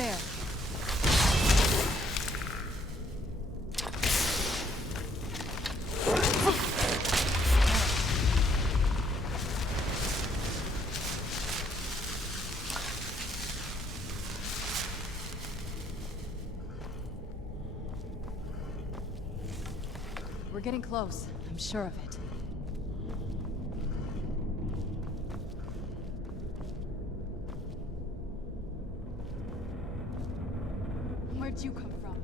there. We're getting close. I'm sure of it. Where'd you come from?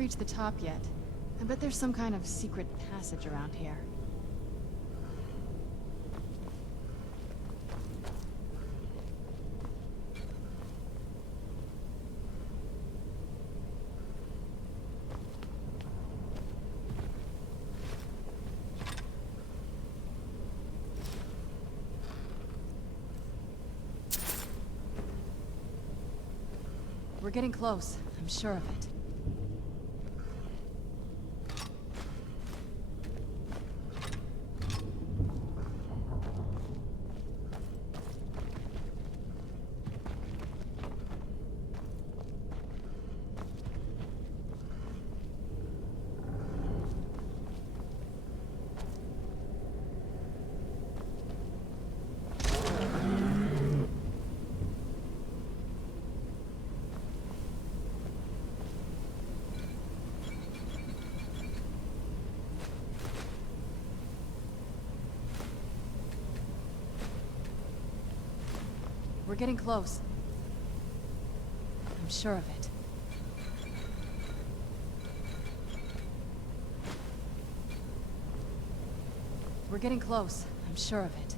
reached the top yet. I bet there's some kind of secret passage around here. We're getting close. I'm sure of it. We're getting close. I'm sure of it. We're getting close. I'm sure of it.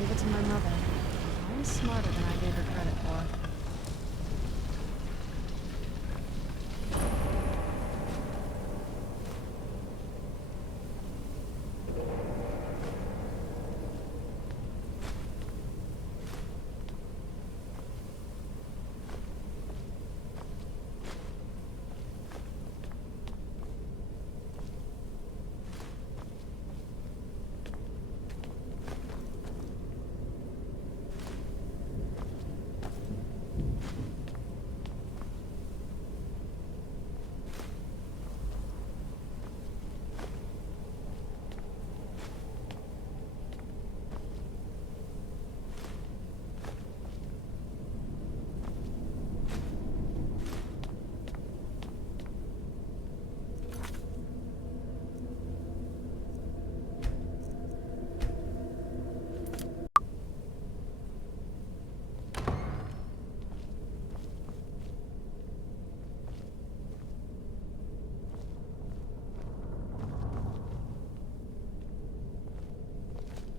Leave it to my mother. I'm smarter than I gave her credit for.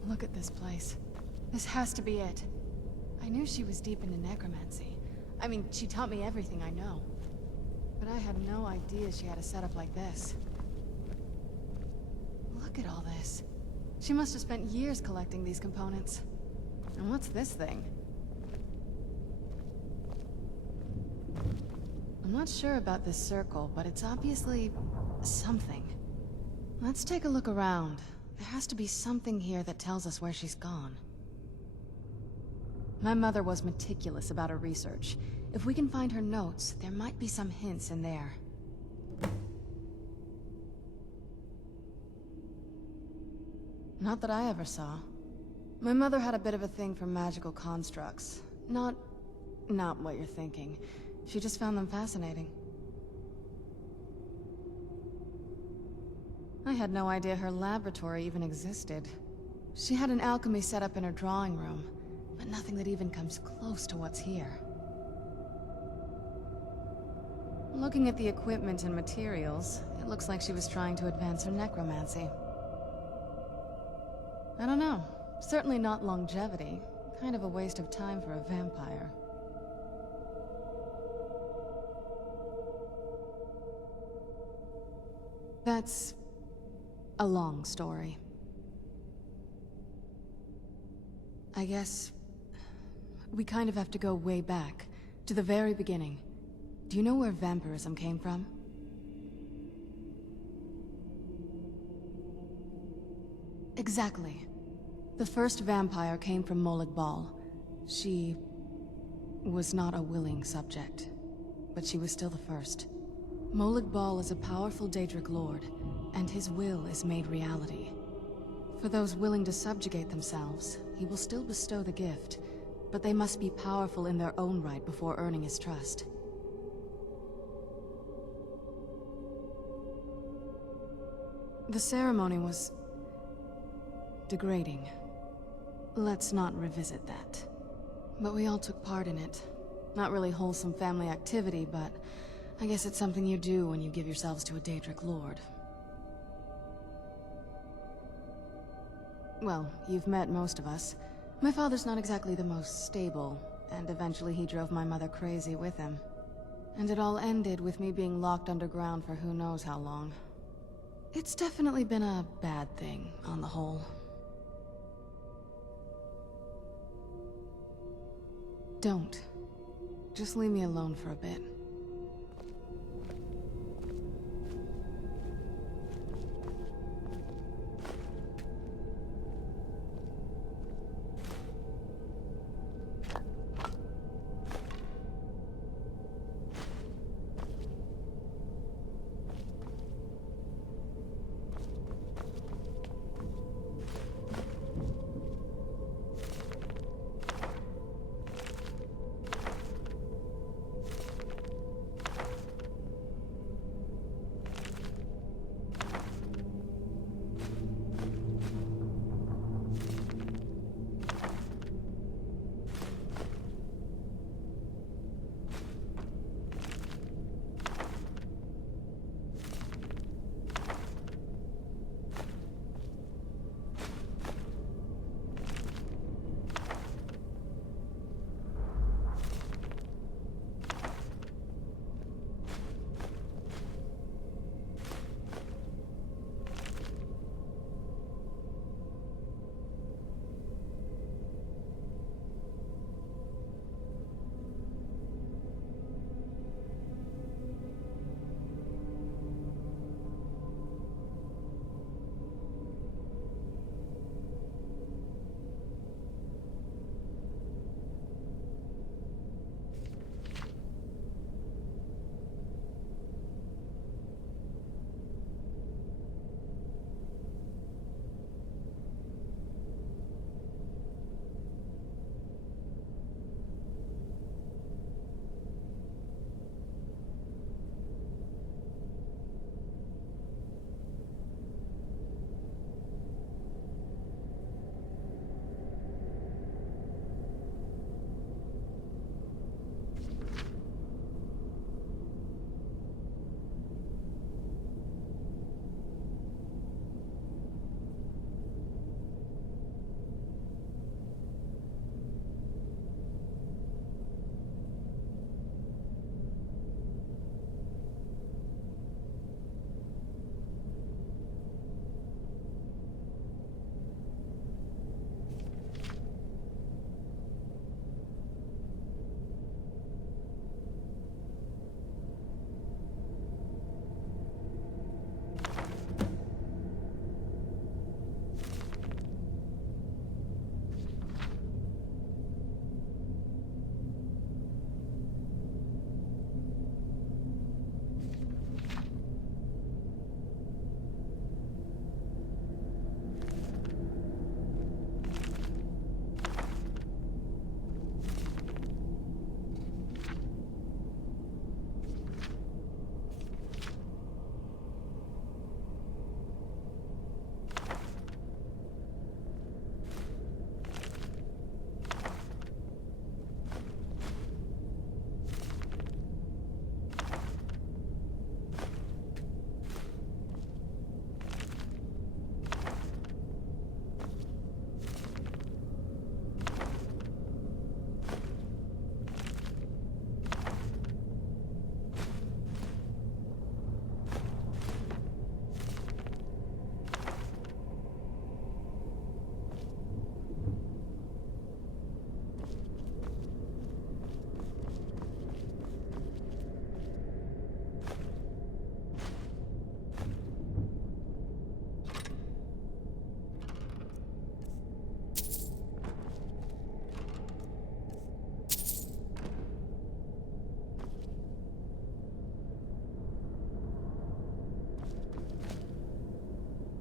Look at this place. This has to be it. I knew she was deep into necromancy. I mean, she taught me everything I know. But I had no idea she had a setup like this. Look at all this. She must have spent years collecting these components. And what's this thing? I'm not sure about this circle, but it's obviously something. Let's take a look around. There has to be something here that tells us where she's gone. My mother was meticulous about her research. If we can find her notes, there might be some hints in there. Not that I ever saw. My mother had a bit of a thing for magical constructs. Not what you're thinking. She just found them fascinating. I had no idea her laboratory even existed. She had an alchemy set up in her drawing room, but nothing that even comes close to what's here. Looking at the equipment and materials, it looks like she was trying to advance her necromancy. I don't know. Certainly not longevity. Kind of a waste of time for a vampire. That's a long story. I guess we kind of have to go way back, to the very beginning. Do you know where vampirism came from? Exactly. The first vampire came from Molag Bal. She was not a willing subject, but she was still the first. Molag Bal is a powerful Daedric lord, and his will is made reality. For those willing to subjugate themselves, he will still bestow the gift, but they must be powerful in their own right before earning his trust. The ceremony was degrading. Let's not revisit that. But we all took part in it. Not really wholesome family activity, but I guess it's something you do when you give yourselves to a Daedric lord. Well, you've met most of us. My father's not exactly the most stable, and eventually he drove my mother crazy with him. And it all ended with me being locked underground for who knows how long. It's definitely been a bad thing, on the whole. Don't. Just leave me alone for a bit.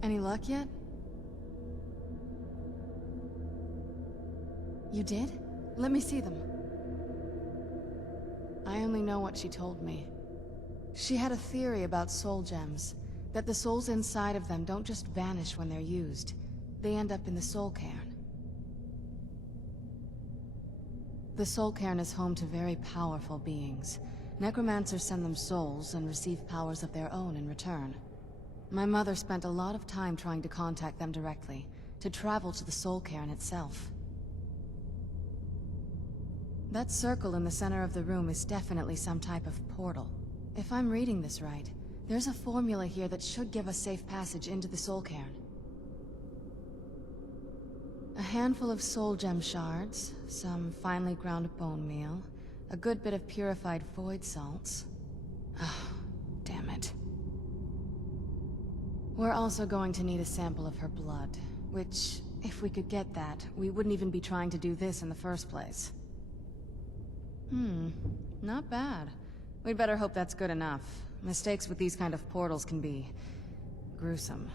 Any luck yet? You did? Let me see them. I only know what she told me. She had a theory about soul gems, that the souls inside of them don't just vanish when they're used. They end up in the soul cairn. The soul cairn is home to very powerful beings. Necromancers send them souls and receive powers of their own in return. My mother spent a lot of time trying to contact them directly, to travel to the soul cairn itself. That circle in the center of the room is definitely some type of portal. If I'm reading this right, there's a formula here that should give us safe passage into the soul cairn. A handful of soul gem shards, some finely ground bone meal, a good bit of purified void salts. Ah, damn it. We're also going to need a sample of her blood, which, if we could get that, we wouldn't even be trying to do this in the first place. Not bad. We'd better hope that's good enough. Mistakes with these kind of portals can be gruesome.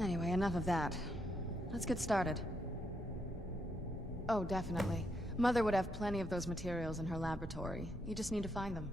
Anyway, enough of that. Let's get started. Oh, definitely. Mother would have plenty of those materials in her laboratory. You just need to find them.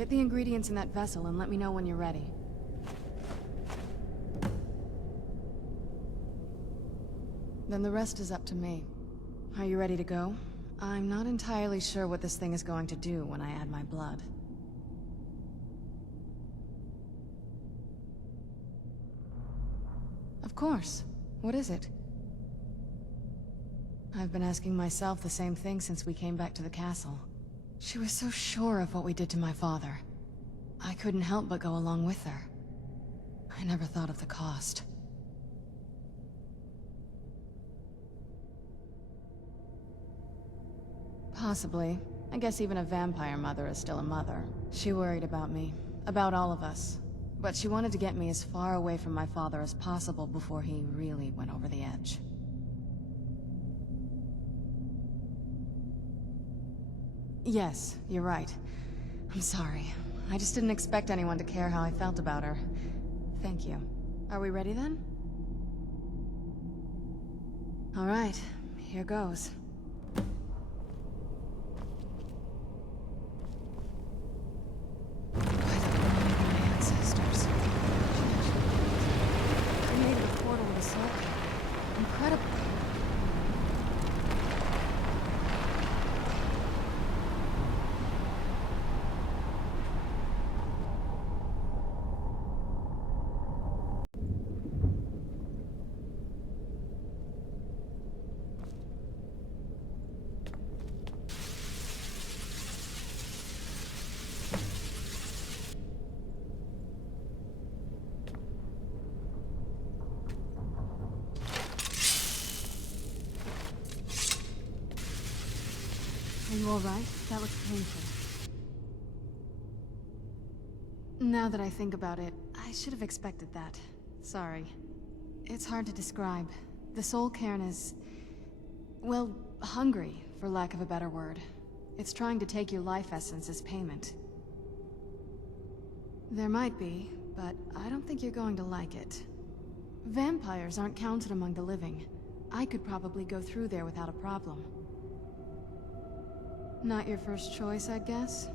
Get the ingredients in that vessel and let me know when you're ready. Then the rest is up to me. Are you ready to go? I'm not entirely sure what this thing is going to do when I add my blood. Of course. What is it? I've been asking myself the same thing since we came back to the castle. She was so sure of what we did to my father. I couldn't help but go along with her. I never thought of the cost. Possibly. I guess even a vampire mother is still a mother. She worried about me. About all of us. But she wanted to get me as far away from my father as possible before he really went over the edge. Yes, you're right. I'm sorry. I just didn't expect anyone to care how I felt about her. Thank you. Are we ready then? All right, here goes. By the blood of my ancestors. She created a portal with a soul. Incredible. Are you alright? That looks painful. Now that I think about it, I should have expected that. Sorry. It's hard to describe. The soul cairn is... well, hungry, for lack of a better word. It's trying to take your life essence as payment. There might be, but I don't think you're going to like it. Vampires aren't counted among the living. I could probably go through there without a problem. Not your first choice, I'd guess?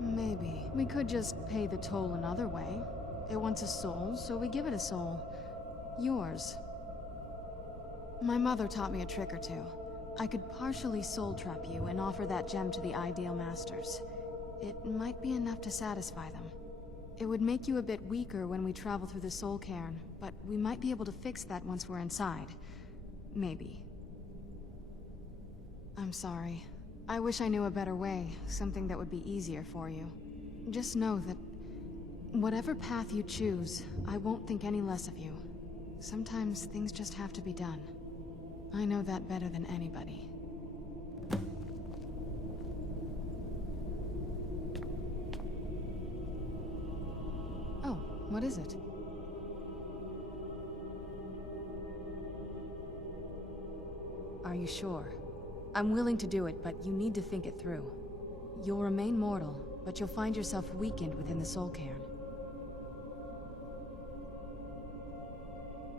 Maybe. We could just pay the toll another way. It wants a soul, so we give it a soul. Yours. My mother taught me a trick or two. I could partially soul trap you and offer that gem to the ideal masters. It might be enough to satisfy them. It would make you a bit weaker when we travel through the soul cairn, but we might be able to fix that once we're inside. Maybe. I'm sorry. I wish I knew a better way, something that would be easier for you. Just know that whatever path you choose, I won't think any less of you. Sometimes things just have to be done. I know that better than anybody. Oh, what is it? Are you sure? I'm willing to do it, but you need to think it through. You'll remain mortal, but you'll find yourself weakened within the soul cairn.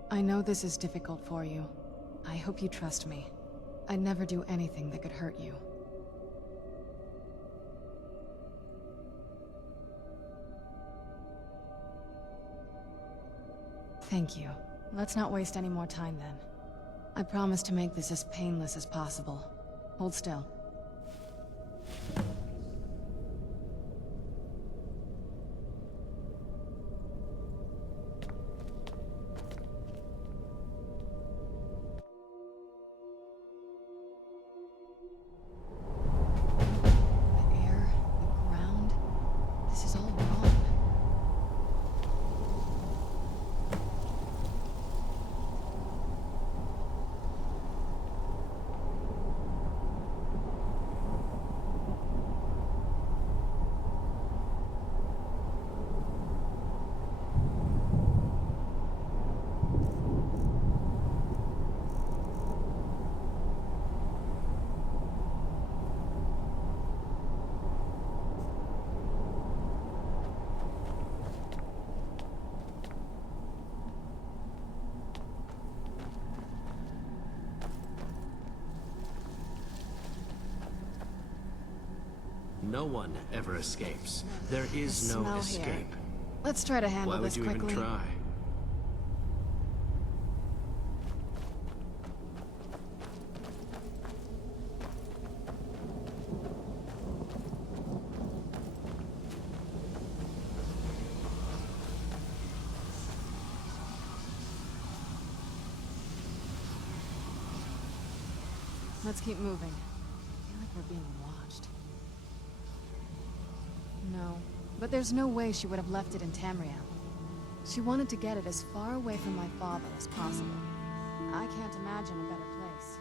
I know this is difficult for you. I hope you trust me. I'd never do anything that could hurt you. Thank you. Let's not waste any more time then. I promise to make this as painless as possible. Hold still. The air, the ground, this is all wrong. No one ever escapes. There is The no smell escape. here. Let's try to handle Why would this you quickly. even try? Let's keep moving. I feel like we're being watched. No, but there's no way she would have left it in Tamriel. She wanted to get it as far away from my father as possible. I can't imagine a better place.